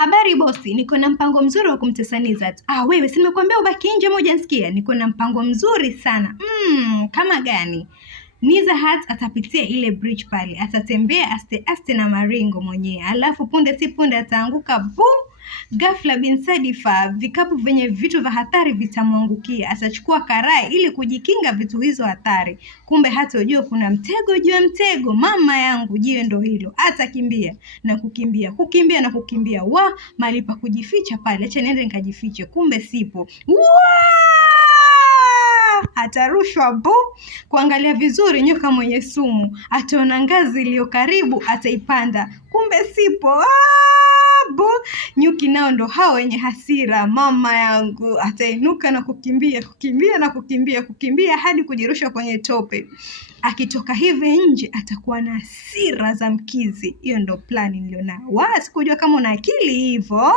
Habari bosi, niko na mpango mzuri wa kumtesa Nizat. Wewe, si nimekuambia ubaki nje moja nisikia? Niko na mpango mzuri sana. Kama gani? Nizat atapitia ile bridge pale, atatembea aste na maringo mwenyewe. Alafu punde si punde ataanguka ghafla bin Sadifa, vikapu vyenye vitu vya hatari vitamwangukia. Atachukua karai ili kujikinga vitu hizo hatari. Kumbe hata ujue kuna mtego juu ya mtego. Mama yangu, jiwe ndo hilo. Atakimbia na kukimbia, kukimbia na kukimbia. Mahali pa kujificha pale, acha niende nikajifiche. Kumbe sipo. Atarushwa kuangalia vizuri nyoka mwenye sumu. Ataona ngazi iliyo karibu, ataipanda. Kumbe sipo. Nyuki nao ndo hao wenye hasira. Mama yangu, atainuka na kukimbia, kukimbia na kukimbia, kukimbia hadi kujirusha kwenye tope. Akitoka hivi nje atakuwa na hasira za mkizi. Hiyo ndo plani nilionayo. Sikujua kama una akili hivyo.